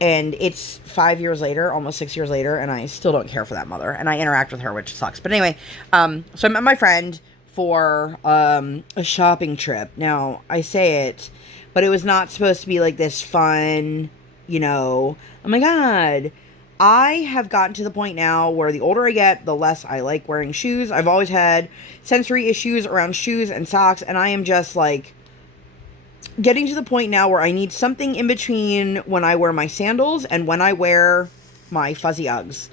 it's 5 years later, almost 6 years later, and I still don't care for that mother. And I interact with her, which sucks. But anyway, so I met my friend for a shopping trip. Now, I say it, but it was not supposed to be like this fun, you know, oh my god. I have gotten to the point now where the older I get, the less I like wearing shoes. I've always had sensory issues around shoes and socks, and I am just like getting to the point now where I need something in between when I wear my sandals and when I wear my fuzzy Uggs.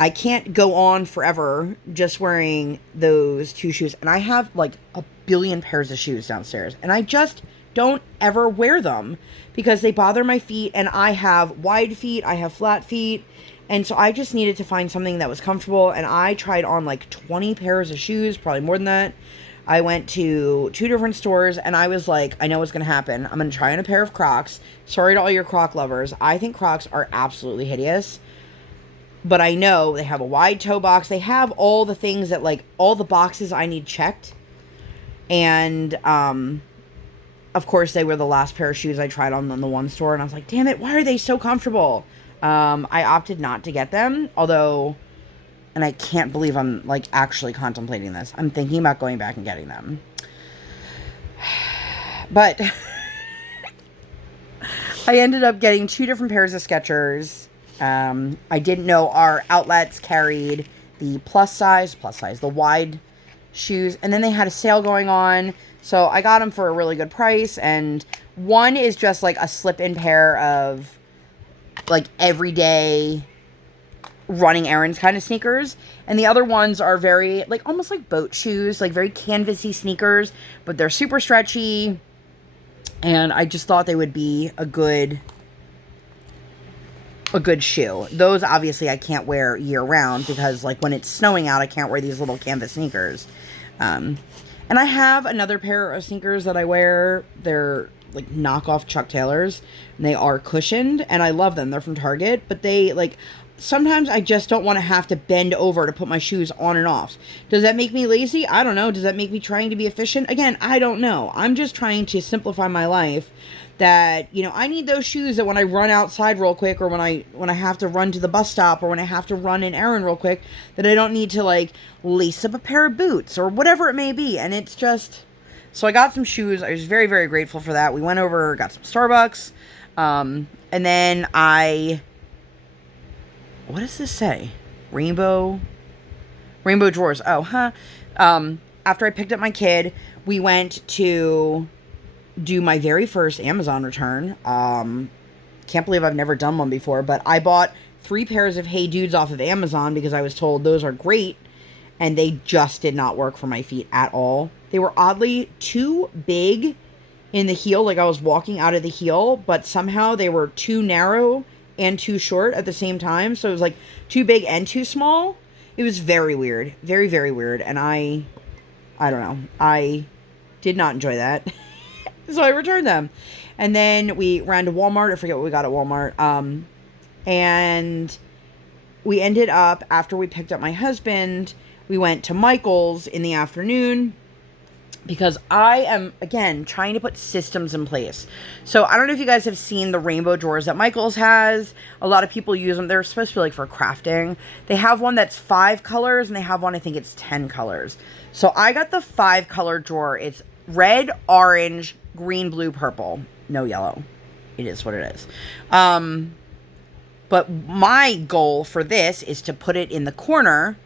I can't go on forever just wearing those 2 shoes. And I have like a billion pairs of shoes downstairs. And I just don't ever wear them because they bother my feet. And I have wide feet. I have flat feet. And so I just needed to find something that was comfortable. And I tried on like 20 pairs of shoes, probably more than that. I went to 2 different stores and I was like, I know what's going to happen. I'm going to try on a pair of Crocs. Sorry to all your Croc lovers. I think Crocs are absolutely hideous. But I know they have a wide toe box. They have all the things that, like, all the boxes I need checked. And, of course, they were the last pair of shoes I tried on in the one store. And I was like, damn it, why are they so comfortable? I opted not to get them. Although, and I can't believe I'm, like, actually contemplating this. I'm thinking about going back and getting them. But I ended up getting 2 different pairs of Skechers. I didn't know our outlets carried the plus size, the wide shoes. And then they had a sale going on. So I got them for a really good price. And one is just like a slip-in pair of like everyday running errands kind of sneakers. And the other ones are very like almost like boat shoes, like very canvasy sneakers, but they're super stretchy. And I just thought they would be a good shoe. Those obviously I can't wear year round because like when it's snowing out I can't wear these little canvas sneakers. And I have another pair of sneakers that I wear. They're like knockoff Chuck Taylors and they are cushioned and I love them. They're from Target, but they like sometimes I just don't want to have to bend over to put my shoes on and off. Does that make me lazy? I don't know. Does that make me trying to be efficient? Again, I don't know. I'm just trying to simplify my life. That, you know, I need those shoes that when I run outside real quick or when I have to run to the bus stop or when I have to run an errand real quick, that I don't need to like lace up a pair of boots or whatever it may be. And it's just, so I got some shoes. I was very, very grateful for that. We went over, got some Starbucks. And then what does this say? Rainbow drawers. Oh, huh. after I picked up my kid, we went to do my very first Amazon return. Can't believe I've never done one before, but I bought 3 pairs of Hey Dudes off of Amazon because I was told those are great, and they just did not work for my feet at all. They were oddly too big in the heel, like I was walking out of the heel, but somehow they were too narrow and too short at the same time, so it was like too big and too small. It was very weird. Very, very weird, and I don't know. I did not enjoy that. So I returned them. And then we ran to Walmart. I forget what we got at Walmart. And we ended up, after we picked up my husband, we went to Michael's in the afternoon because I am, again, trying to put systems in place. So I don't know if you guys have seen the rainbow drawers that Michael's has. A lot of people use them. They're supposed to be like for crafting. They have one that's 5 colors, and they have one, I think it's 10 colors. So I got the 5 color drawer. It's red, orange, green, blue, purple. No yellow. It is what it is. But my goal for this is to put it in the corner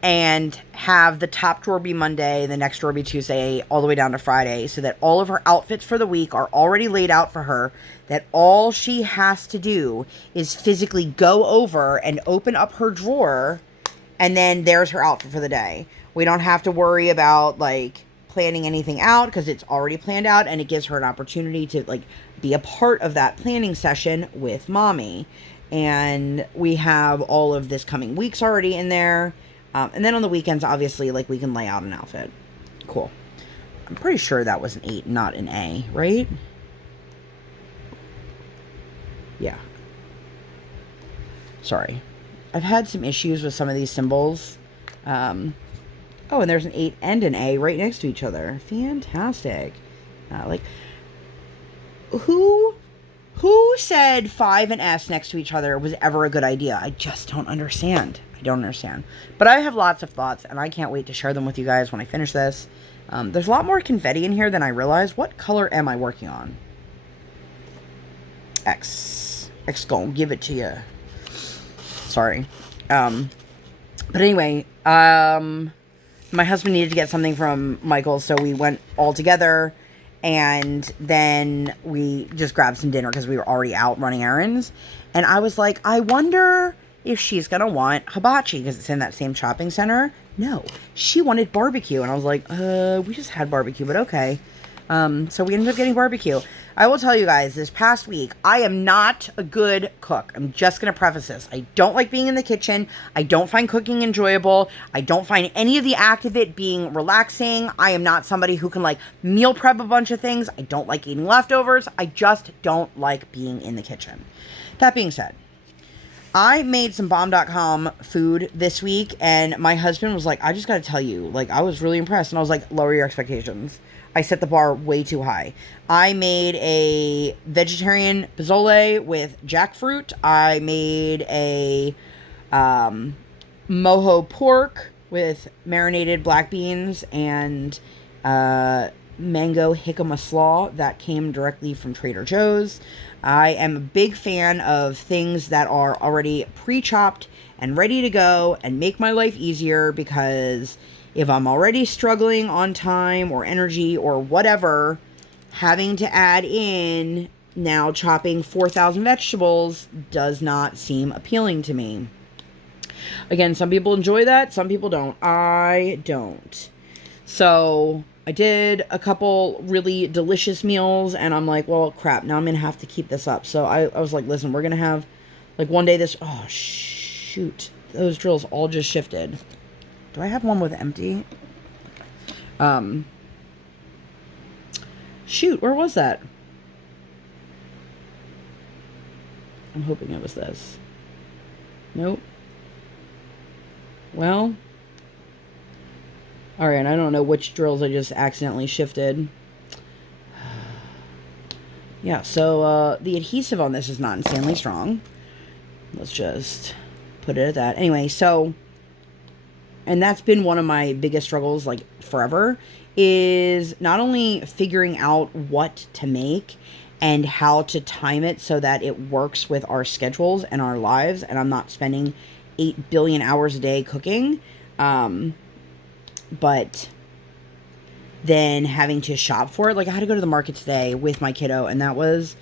and have the top drawer be Monday, the next drawer be Tuesday, all the way down to Friday, so that all of her outfits for the week are already laid out for her, that all she has to do is physically go over and open up her drawer, and then there's her outfit for the day. We don't have to worry about, like, planning anything out because it's already planned out, and it gives her an opportunity to, like, be a part of that planning session with mommy. And we have all of this coming weeks already in there. And then on the weekends, obviously, like, we can lay out an outfit. Cool. I'm pretty sure that was an 8, not an A, right? Yeah. Sorry. I've had some issues with some of these symbols. Oh, and there's an 8 and an A right next to each other. Fantastic. Like, who said 5 and S next to each other was ever a good idea? I just don't understand. I don't understand. But I have lots of thoughts, and I can't wait to share them with you guys when I finish this. There's a lot more confetti in here than I realized. What color am I working on? X. X gonna give it to you. Sorry. But anyway, my husband needed to get something from Michael's, so we went all together, and then we just grabbed some dinner because we were already out running errands. And I was like, I wonder if she's going to want hibachi because it's in that same shopping center. No, she wanted barbecue. And I was like, we just had barbecue, but okay. So we ended up getting barbecue. I will tell you guys, this past week, I am not a good cook. I'm just going to preface this. I don't like being in the kitchen. I don't find cooking enjoyable. I don't find any of the act of it being relaxing. I am not somebody who can, like, meal prep a bunch of things. I don't like eating leftovers. I just don't like being in the kitchen. That being said, I made some bomb.com food this week, and my husband was like, I just got to tell you, like, I was really impressed. And I was like, lower your expectations. I set the bar way too high. I made a vegetarian pozole with jackfruit. I made a mojo pork with marinated black beans and mango jicama slaw that came directly from Trader Joe's. I am a big fan of things that are already pre-chopped and ready to go and make my life easier, because if I'm already struggling on time or energy or whatever, having to add in now chopping 4,000 vegetables does not seem appealing to me. Again, some people enjoy that, some people don't. I don't. So I did a couple really delicious meals, and I'm like, well, crap, now I'm going to have to keep this up. So I was like, listen, we're going to have, like, one day this, oh, shoot, those drills all just shifted. Do I have one with empty? Shoot, where was that? I'm hoping it was this. Nope. Well, alright, I don't know which drills I just accidentally shifted. Yeah, so the adhesive on this is not insanely strong. Let's just put it at that. Anyway, so, and that's been one of my biggest struggles, like, forever, is not only figuring out what to make and how to time it so that it works with our schedules and our lives, and I'm not spending 8 billion hours a day cooking, but than having to shop for it. Like, I had to go to the market today with my kiddo, and I was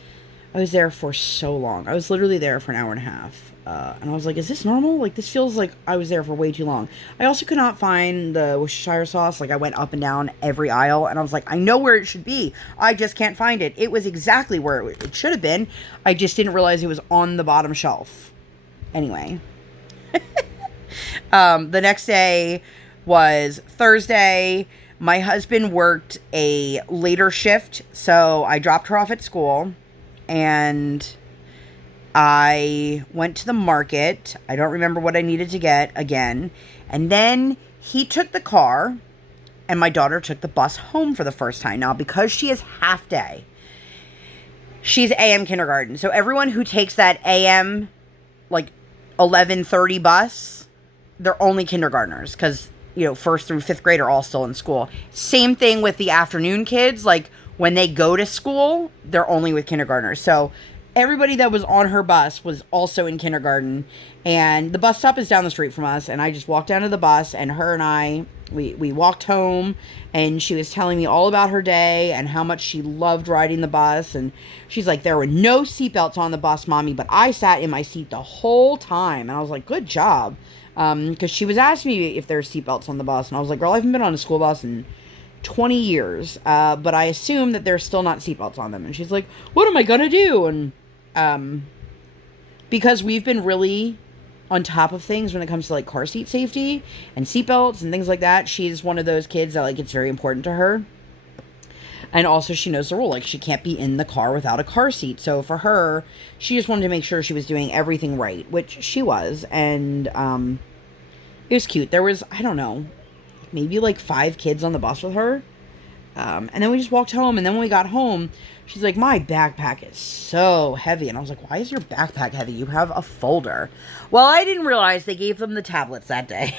there for so long. I was literally there for an hour and a half. And I was like, is this normal? Like, this feels like I was there for way too long. I also could not find the Worcestershire sauce. Like, I went up and down every aisle, and I was like, I know where it should be. I just can't find it. It was exactly where it should have been. I just didn't realize it was on the bottom shelf. Anyway. The next day was Thursday. My husband worked a later shift, so I dropped her off at school, and I went to the market. I don't remember what I needed to get again. And then he took the car, and my daughter took the bus home for the first time. Now, because she is half day, she's AM kindergarten. So everyone who takes that AM, like, 11:30 bus, they're only kindergartners, because, you know, 1st through 5th grade are all still in school. Same thing with the afternoon kids. Like, when they go to school, they're only with kindergartners. So everybody that was on her bus was also in kindergarten, and the bus stop is down the street from us, and I just walked down to the bus, and her and I, we walked home, and she was telling me all about her day and how much she loved riding the bus, and she's like, there were no seatbelts on the bus, Mommy, but I sat in my seat the whole time, and I was like, good job, because she was asking me if there's seatbelts on the bus, and I was like, girl, I haven't been on a school bus in 20 years, but I assume that there's still not seatbelts on them, and she's like, what am I gonna do? And because we've been really on top of things when it comes to, like, car seat safety and seatbelts and things like that, she's one of those kids that, like, it's very important to her. And also, she knows the rule, like, she can't be in the car without a car seat. So for her, she just wanted to make sure she was doing everything right, which she was. And it was cute. There was, I don't know, maybe like 5 kids on the bus with her. And then we just walked home, and then when we got home, she's like, my backpack is so heavy. And I was like, why is your backpack heavy? You have a folder. Well, I didn't realize they gave them the tablets that day.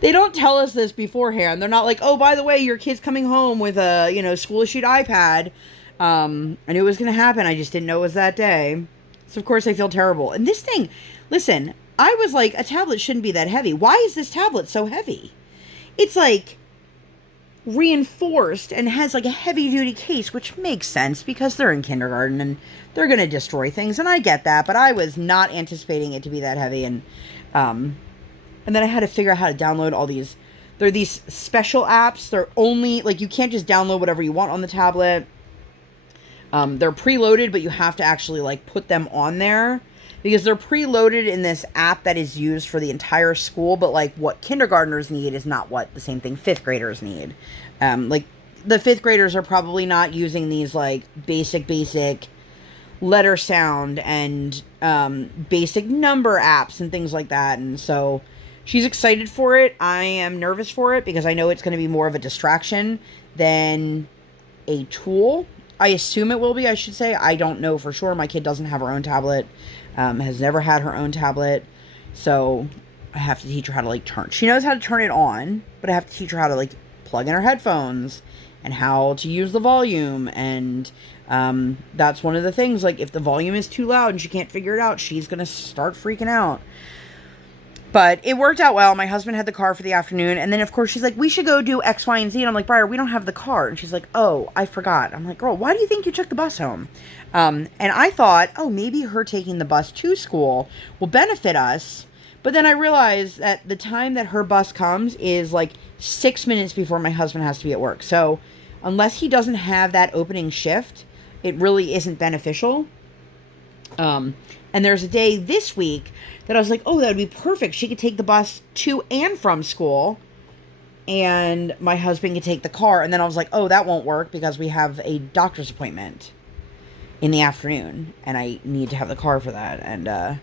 They don't tell us this beforehand. They're not like, oh, by the way, your kid's coming home with a, you know, school-issued iPad. I knew it was going to happen. I just didn't know it was that day. So, of course, I feel terrible. And this thing, listen, I was like, a tablet shouldn't be that heavy. Why is this tablet so heavy? It's like reinforced and has like a heavy duty case, which makes sense because they're in kindergarten and they're going to destroy things, and I get that, but I was not anticipating it to be that heavy. And then I had to figure out how to download all these. There are these special apps. They're only, like, you can't just download whatever you want on the tablet. They're preloaded, but you have to actually, like, put them on there, because they're preloaded in this app that is used for the entire school, but, like, what kindergartners need is not what the same thing 5th graders need. Like, the 5th graders are probably not using these, like, basic letter sound and basic number apps and things like that, and so she's excited for it. I am nervous for it because I know it's going to be more of a distraction than a tool. I assume it will be, I should say. I don't know for sure. My kid doesn't have her own tablet, has never had her own tablet, so I have to teach her how to, like, turn. She knows how to turn it on, but I have to teach her how to, like, plug in her headphones and how to use the volume, and that's one of the things. Like, if the volume is too loud and she can't figure it out, she's going to start freaking out. But it worked out well. My husband had the car for the afternoon. And then, of course, she's like, we should go do X, Y, and Z. And I'm like, Briar, we don't have the car. And she's like, oh, I forgot. I'm like, girl, why do you think you took the bus home? And I thought, oh, maybe her taking the bus to school will benefit us. But then I realized that the time that her bus comes is like 6 minutes before my husband has to be at work. So unless he doesn't have that opening shift, it really isn't beneficial. And there's a day this week that I was like, oh, that would be perfect. She could take the bus to and from school, and my husband could take the car. And then I was like, oh, that won't work because we have a doctor's appointment in the afternoon, and I need to have the car for that. And,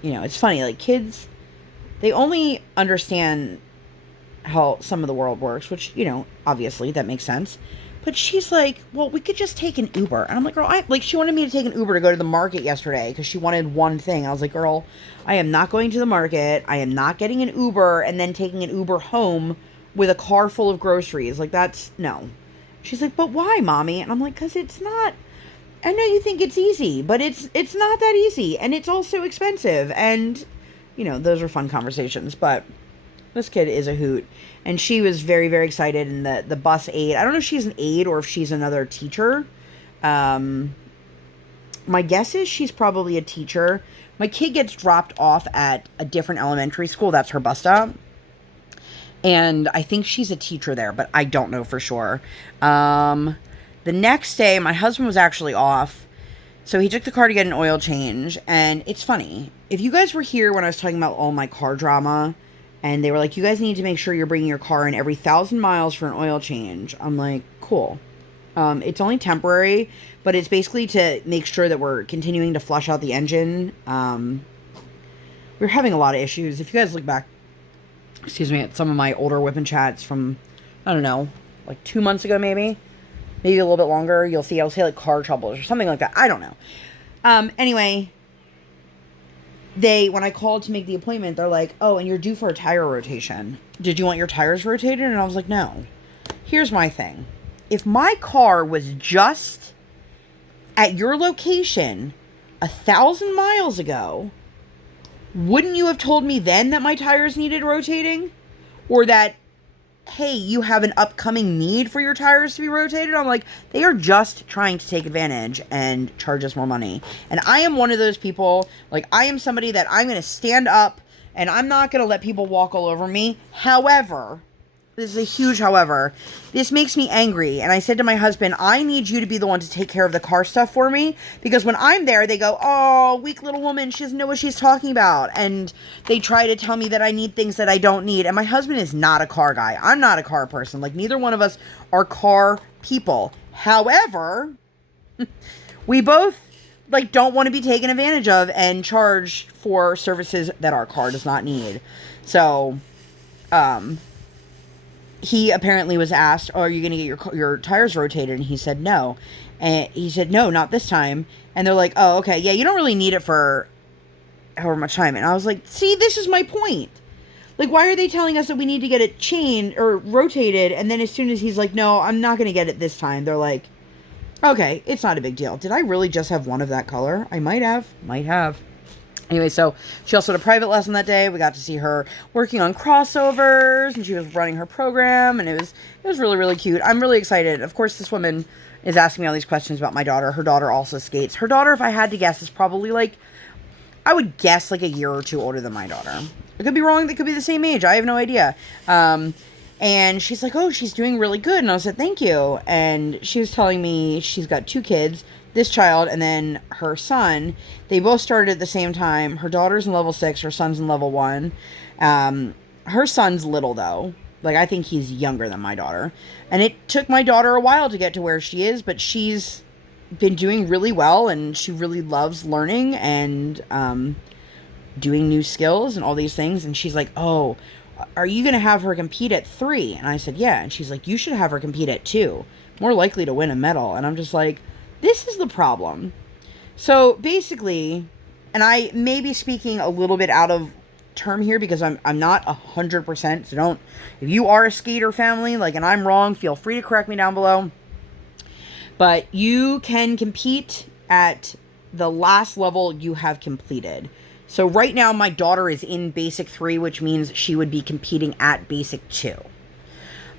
you know, it's funny, like, kids, they only understand how some of the world works, which, you know, obviously that makes sense. But she's like, well, we could just take an Uber. And I'm like, girl, she wanted me to take an Uber to go to the market yesterday because she wanted one thing. I was like, girl, I am not going to the market. I am not getting an Uber and then taking an Uber home with a car full of groceries. Like, that's, no. She's like, but why, Mommy? And I'm like, because it's not, I know you think it's easy, but it's not that easy. And it's also expensive. And, you know, those are fun conversations. But This kid is a hoot. And she was very, very excited. And the bus aide, I don't know if she's an aide or if she's another teacher. My guess is she's probably a teacher. My kid gets dropped off at a different elementary school. That's her bus stop. And I think she's a teacher there, but I don't know for sure. The next day, my husband was actually off. So he took the car to get an oil change. And it's funny. If you guys were here when I was talking about all my car drama, and they were like, you guys need to make sure you're bringing your car in every 1,000 miles for an oil change. I'm like, cool. It's only temporary, but it's basically to make sure that we're continuing to flush out the engine. We're having a lot of issues. If you guys look back, at some of my older WIP chats from, I don't know, like 2 months ago maybe a little bit longer, you'll see I'll say like car troubles or something like that. I don't know. Anyway, when I called to make the appointment, they're like, oh, and you're due for a tire rotation. Did you want your tires rotated? And I was like, no. Here's my thing. If my car was just at your location 1,000 miles ago, wouldn't you have told me then that my tires needed rotating? Or that, hey, you have an upcoming need for your tires to be rotated? I'm like, they are just trying to take advantage and charge us more money. And I am one of those people, like, I am somebody that I'm going to stand up and I'm not going to let people walk all over me. However, this is a huge however, this makes me angry. And I said to my husband, I need you to be the one to take care of the car stuff for me. Because when I'm there, they go, oh, weak little woman, she doesn't know what she's talking about. And they try to tell me that I need things that I don't need. And my husband is not a car guy. I'm not a car person. Like, neither one of us are car people. However, we both, like, don't want to be taken advantage of and charged for services that our car does not need. So, he apparently was asked, oh, are you going to get your tires rotated? And he said no. And he said, no, not this time. And they're like, oh, okay, yeah, you don't really need it for however much time. And I was like, see, this is my point. Like, why are they telling us that we need to get it chained or rotated? And then as soon as he's like, no, I'm not going to get it this time, they're like, okay, it's not a big deal. Did I really just have one of that color? I might have. Anyway, so she also had a private lesson that day. We got to see her working on crossovers, and she was running her program, and it was really, really cute. I'm really excited. Of course, this woman is asking me all these questions about my daughter. Her daughter also skates. Her daughter, if I had to guess, is probably like, I would guess like a year or two older than my daughter. I could be wrong. They could be the same age. I have no idea. And she's like, oh, she's doing really good. And I said, thank you. And she was telling me she's got 2 kids. This child and then her son, they both started at the same time. Her daughter's in level 6, her son's in level 1. Her son's little though. Like, I think he's younger than my daughter. And it took my daughter a while to get to where she is, but she's been doing really well and she really loves learning and doing new skills and all these things. And she's like, oh, are you going to have her compete at 3? And I said, yeah. And she's like, you should have her compete at 2. More likely to win a medal. And I'm just like, this is the problem. So basically, and I may be speaking a little bit out of term here because I'm not 100%. So don't, if you are a skater family, like, and I'm wrong, feel free to correct me down below. But you can compete at the last level you have completed. So right now my daughter is in basic 3, which means she would be competing at basic 2.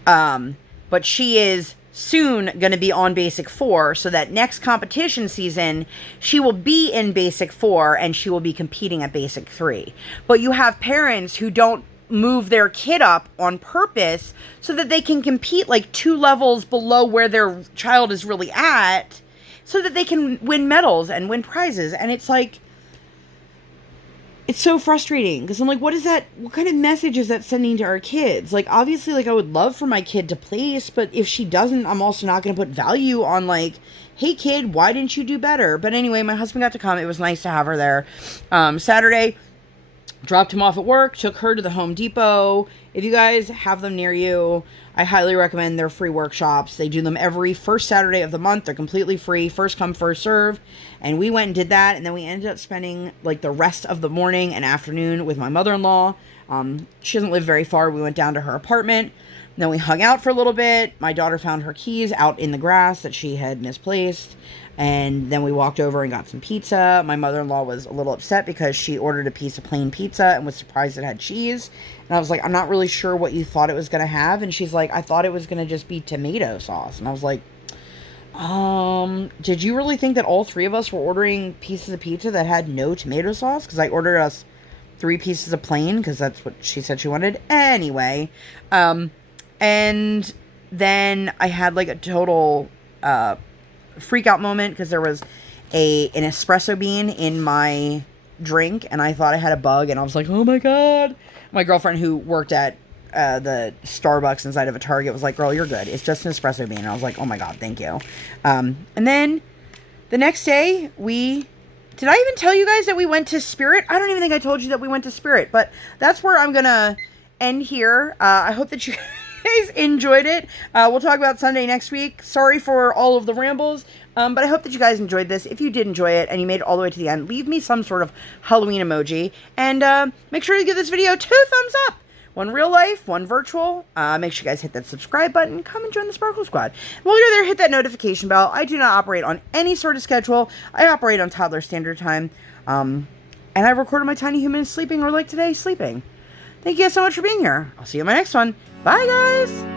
But she is soon going to be on basic 4, so that next competition season she will be in basic 4 and she will be competing at basic 3. But you have parents who don't move their kid up on purpose so that they can compete like 2 levels below where their child is really at, so that they can win medals and win prizes. And it's like, it's so frustrating because I'm like, what kind of message is that sending to our kids? Like, obviously, like, I would love for my kid to place, but if she doesn't, I'm also not going to put value on, like, hey kid, why didn't you do better? But anyway, my husband got to come. It was nice to have her there. Saturday, dropped him off at work, took her to the Home Depot. If you guys have them near you, I highly recommend their free workshops. They do them every first Saturday of the month. They're completely free, first come, first serve. And we went and did that, and then we ended up spending like the rest of the morning and afternoon with my mother-in-law. She doesn't live very far. We went down to her apartment. Then we hung out for a little bit. My daughter found her keys out in the grass that she had misplaced. And then we walked over and got some pizza. My mother-in-law was a little upset because she ordered a piece of plain pizza and was surprised it had cheese. And I was like, I'm not really sure what you thought it was going to have. And she's like, I thought it was going to just be tomato sauce. And I was like, did you really think that all three of us were ordering pieces of pizza that had no tomato sauce? Because I ordered us 3 pieces of plain because that's what she said she wanted. Anyway, and then I had like a total freak out moment because there was an espresso bean in my drink and I thought I had a bug and I was like, oh my god. My girlfriend who worked at the Starbucks inside of a Target was like, girl, you're good. It's just an espresso bean. And I was like, oh my god, thank you. And then the next day did I even tell you guys that we went to Spirit? I don't even think I told you that we went to Spirit, but that's where I'm gonna end here. I hope that you guys enjoyed it. We'll talk about Sunday next week. Sorry for all of the rambles, but I hope that you guys enjoyed this. If you did enjoy it and you made it all the way to the end, leave me some sort of Halloween emoji, and make sure to give this video 2 thumbs up. 1 real life, 1 virtual. Make sure you guys hit that subscribe button. Come and join the Sparkle Squad. While you're there, hit that notification bell. I do not operate on any sort of schedule. I operate on toddler standard time. And I recorded my tiny humans sleeping, or like today, sleeping. Thank you guys so much for being here. I'll see you in my next one. Bye, guys!